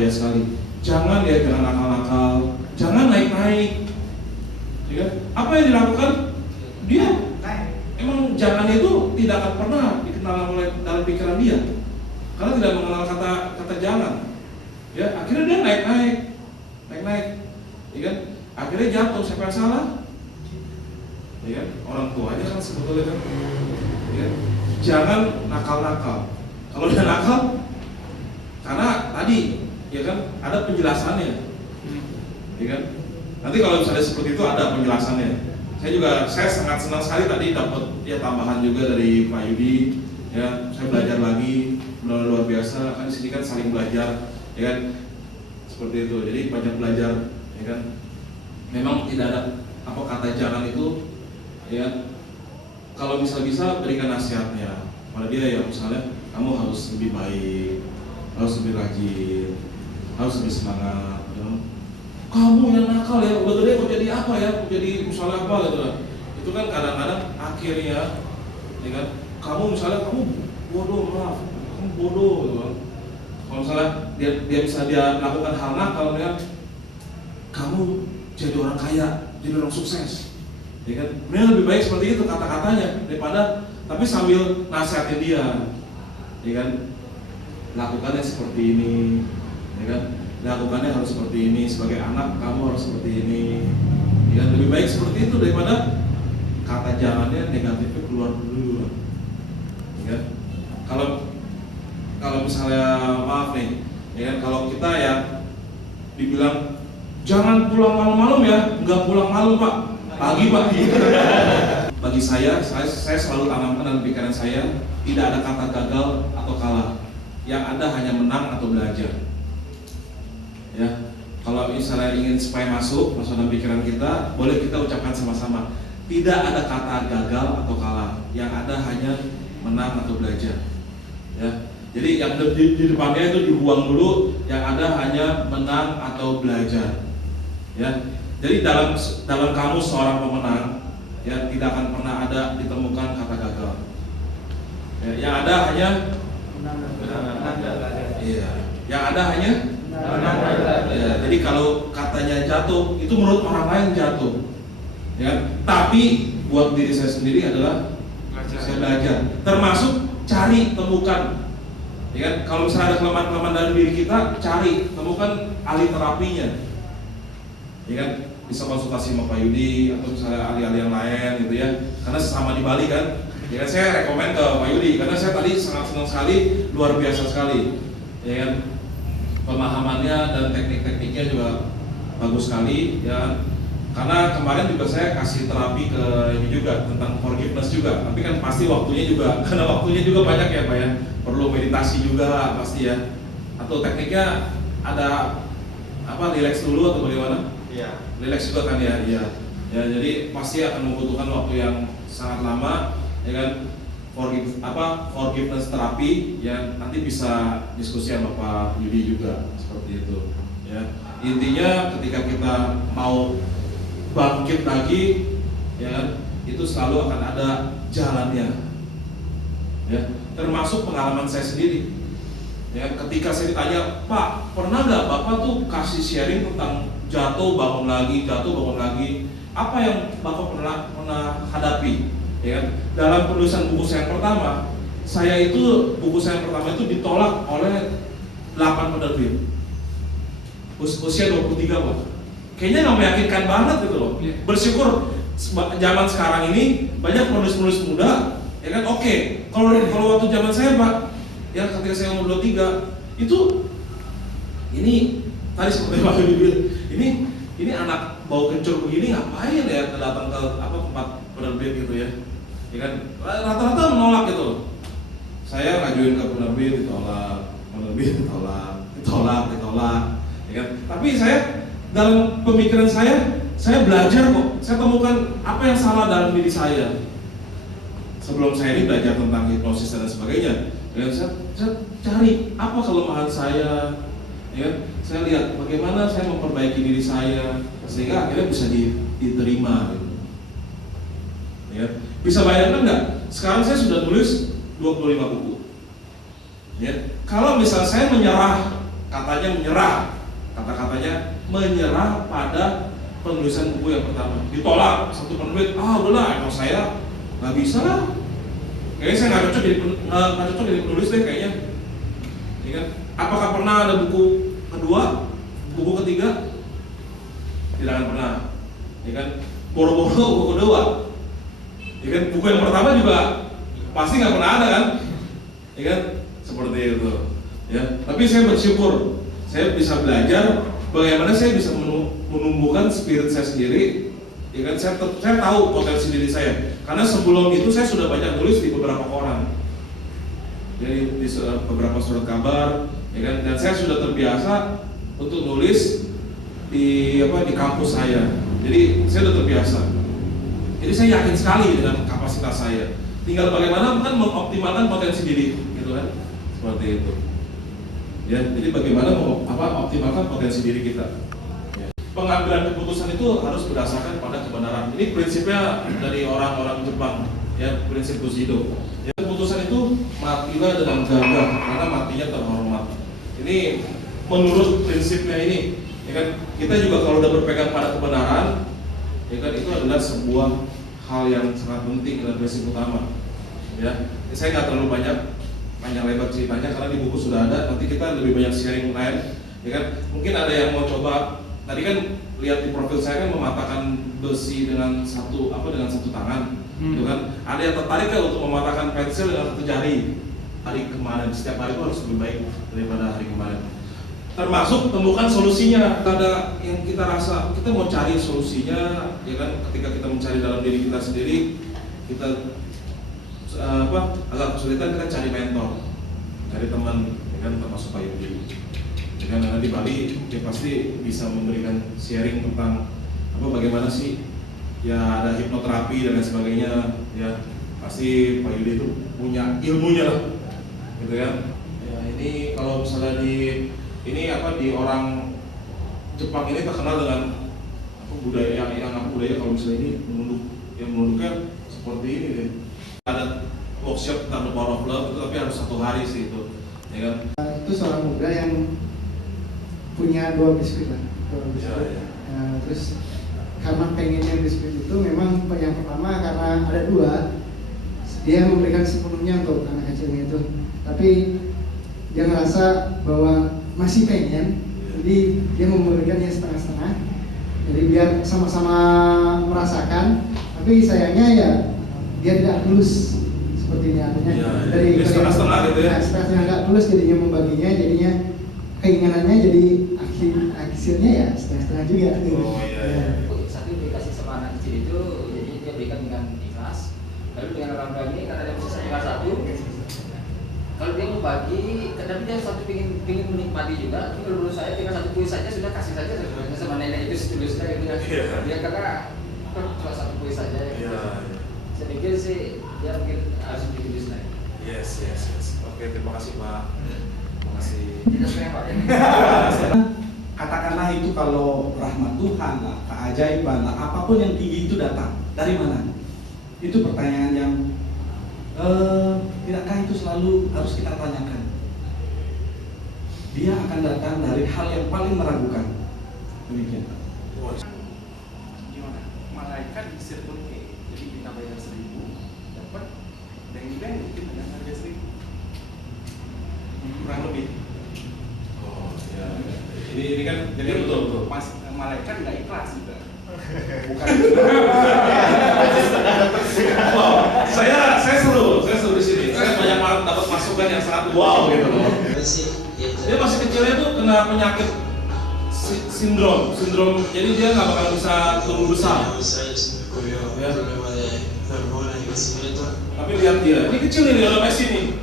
bahaya sekali. Jangan nakal-nakal, jangan naik-naik. Ya, apa yang dilakukan? Dia emang jangan itu tidak akan pernah dikenal oleh dalam pikiran dia, karena tidak mengenal kata jangan. Ya, akhirnya dia naik-naik, ya kan? Akhirnya jatuh. Siapa yang salah? Ya kan? Orang tuanya kan sebetulnya kan. Ya. Jangan nakal-nakal. Kalau dia nakal, karena tadi, ya kan, ada penjelasannya, ya kan? Nanti kalau misalnya seperti itu ada penjelasannya. Saya sangat senang sekali tadi dapat ya tambahan juga dari Pak Yudi. Ya, saya belajar lagi, luar biasa. Kan di sini kan saling belajar, ya kan? Seperti itu. Jadi banyak belajar, ya kan? Memang tidak ada apa kata jangan itu, ya. Kalau bisa berikan nasihatnya pada dia, ya misalnya kamu harus lebih baik, harus lebih rajin, harus lebih semangat. Ya. Kamu yang nakal ya, udah gede kok jadi apa ya, kok jadi misalnya apa gitu. Itu kan kadang-kadang akhirnya, ya kan, kamu misalnya kamu bodoh, kamu bodoh gitu kan. Kalau misalnya dia bisa melakukan hal nakal, ya, kamu jadi orang kaya, jadi orang sukses, ya kan. Ini lebih baik seperti itu kata-katanya daripada, tapi sambil nasihatin dia, ya kan, lakukannya seperti ini, ya kan. Lakukannya harus seperti ini, sebagai anak kamu harus seperti ini, ya, lebih baik seperti itu daripada kata jangannya negatifnya keluar dulu, ya. Kalau misalnya maaf nih, ya kan, kalau kita ya dibilang jangan pulang malam-malam ya, nggak pulang malam Pak, pagi Pak. Bagi saya selalu tanamkan dalam pikiran saya, tidak ada kata gagal atau kalah, yang ada hanya menang atau belajar. Ya, kalau misalnya ingin supaya masuk dalam pikiran kita, boleh kita ucapkan sama-sama. Tidak ada kata gagal atau kalah, yang ada hanya menang atau belajar. Ya, jadi yang di depannya itu dibuang dulu, yang ada hanya menang atau belajar. Ya, jadi dalam kamu seorang pemenang, ya, tidak akan pernah ada ditemukan kata gagal. Ya, yang ada hanya menang. Iya, yang ada hanya. Ya, jadi kalau katanya jatuh, itu menurut orang lain jatuh, ya. Tapi buat diri saya sendiri adalah saya belajar, termasuk cari, temukan, ya kan. Kalau misalnya ada kelemahan-kelemahan dalam diri kita, cari, temukan ahli terapinya, ya kan. Bisa konsultasi sama Pak Yudi atau misalnya ahli-ahli yang lain, gitu ya. Karena sesama di Bali kan, ya kan, saya rekomen ke Pak Yudi karena saya tadi sangat senang sekali, luar biasa sekali, ya kan. Pemahamannya dan teknik-tekniknya juga bagus sekali, ya. Karena kemarin juga saya kasih terapi ke ini juga tentang forgiveness juga, tapi kan pasti waktunya juga, karena waktunya juga banyak ya Pak ya, perlu meditasi juga pasti ya. Atau tekniknya ada apa, relax dulu atau bagaimana? Iya. Relax juga kan ya, iya. Ya, jadi pasti akan membutuhkan waktu yang sangat lama, ya kan. Forgiveness terapi, ya, nanti bisa diskusi sama Pak Yudi juga seperti itu, ya. Intinya ketika kita mau bangkit lagi, ya, itu selalu akan ada jalannya, ya. Termasuk pengalaman saya sendiri, ya. Ketika saya ditanya, Pak, pernah nggak Bapak tuh kasih sharing tentang jatuh bangun lagi, apa yang Bapak pernah hadapi? Ya, dalam penulisan buku saya yang pertama, buku saya yang pertama itu ditolak oleh 8 penerbit. Usia 23 Pak. Kayaknya nggak meyakinkan banget gitu loh. Bersyukur zaman sekarang ini banyak penulis-penulis muda, ya kan. Oke, kalau waktu zaman saya Pak, ya ketika saya umur 23, itu ini tadi seperti Pak Yudi bilang, ini anak bau kencur begini ngapain ya datang ke tempat penerbit gitu ya. Ya kan, rata-rata menolak gitu. Saya ngajuin ke penerbit ditolak, ya kan. Tapi saya dalam pemikiran saya belajar kok. Saya temukan apa yang salah dalam diri saya. Sebelum saya ini belajar tentang hipnosis dan sebagainya, ya, saya cari apa kelemahan saya, ya. Saya lihat bagaimana saya memperbaiki diri saya sehingga akhirnya bisa diterima, gitu. Ya. Bisa bayangkan nggak? Sekarang saya sudah tulis 25 buku. Ya. Kalau misal saya menyerah katanya menyerah, kata-katanya menyerah pada penulisan buku yang pertama. Ditolak satu penulis, udahlah, emang saya nggak bisa lah. Kayaknya saya nggak cocok jadi penulis deh kayaknya. Ya kan? Apakah pernah ada buku kedua, buku ketiga? Tidak akan pernah. Ya kan? Boro-boro buku kedua. Ya kan? Buku yang pertama juga pasti nggak pernah ada kan? Ya kan? Seperti itu. Ya. Tapi saya bersyukur, saya bisa belajar bagaimana saya bisa menumbuhkan spirit saya sendiri. Ya kan, saya tahu potensi diri saya. Karena sebelum itu saya sudah banyak nulis di beberapa koran, jadi di beberapa surat kabar, ya kan. Dan saya sudah terbiasa untuk nulis di kampus saya. Jadi saya sudah terbiasa. Jadi saya yakin sekali dengan kapasitas saya. Tinggal bagaimana kan mengoptimalkan potensi diri, gitu kan? Seperti itu. Ya, jadi bagaimana mengoptimalkan potensi diri kita. Pengambilan keputusan itu harus berdasarkan pada kebenaran. Ini prinsipnya dari orang-orang Jepang, ya, prinsip Bushido. Ya, keputusan itu matilah dengan gagah karena matinya terhormat. Ini menurut prinsipnya ini, ya kan, kita juga kalau udah berpegang pada kebenaran, ya kan, itu adalah sebuah hal yang sangat penting dan prinsip utama. Ya, saya nggak terlalu panjang lebar ceritanya karena di buku sudah ada. Nanti kita lebih banyak sharing lain, ya kan. Mungkin ada yang mau coba. Tadi kan lihat di profil saya kan mematahkan besi dengan satu tangan, gitu kan. Ada yang tertarik kan untuk mematahkan pensil dengan satu jari hari kemarin. Setiap hari itu harus lebih baik daripada hari kemarin. Termasuk temukan solusinya. Ada yang kita rasa kita mau cari solusinya, ya kan. Ketika kita mencari dalam diri kita sendiri, kita agak kesulitan, kita cari mentor, cari teman, ya kan, termasuk Pak Yudi. Karena di Bali dia pasti bisa memberikan sharing tentang bagaimana sih, ya, ada hipnoterapi dan lain sebagainya, ya, pasti Pak Yudi itu punya ilmunya lah, gitu kan. Ya, ini kalau misalnya di orang Jepang ini terkenal dengan budaya kalau misalnya ini menunduknya seperti ini deh. Ada workshop tentang the power of love itu, tapi harus 1 hari sih itu, ya kan. Itu seorang muda yang punya 2 biskuit lah, Ya. Terus karena pengennya biskuit itu memang yang pertama karena ada 2, dia memberikan sepenuhnya untuk anak kecilnya itu, tapi dia ngerasa bahwa masih pengen, jadi dia memberikannya setengah-setengah, jadi biar sama-sama merasakan, tapi sayangnya ya dia tidak tulus seperti ini, artinya dari setengah-setengah gitu ya, setengah nggak tulus jadinya membaginya, jadinya keinginannya jadi hasilnya ya setengah-setengah juga. Oh iya. Satu dikasih sama anak kecil itu, jadi dia berikan dengan ikhlas. Lalu dengan orang tua ini karena dia bisa tinggal 1, kalau dia mau bagi, tapi dia satu ingin menikmati juga. Tapi kalau menurut saya tinggal 1 kuis saja sudah, kasih saja sebenarnya sama nenek itu setulusnya gitu kan. Dia karena cuma 1 kuis saja. Saya pikir sih dia mungkin harus ditulis lagi. Yes. Oke, terima kasih Pak. Tidak sebenarnya Pak. Katakanlah itu kalau rahmat Tuhan lah, keajaiban lah, apapun yang tinggi itu datang dari mana? Itu pertanyaan yang tidakkah itu selalu harus kita tanyakan? Dia akan datang dari hal yang paling meragukan. Demikian. Gimana? Malaikat di Circle K, jadi kita bayar 1.000, dapat beng-beng mungkin dengan harga 1.000. Kurang lebih. Oh ya. Ini kan jadi betul. Mas malaikat nggak ikhlas juga. Bukan. Saya seru di sini. Saya banyak banget dapat masukan yang sangat wow gitu loh. Dia masih kecilnya tuh kena penyakit sindrom. Jadi dia nggak bakal bisa tumbuh besar. Ya. Tapi lihat dia, ini kecil nih dalam sini.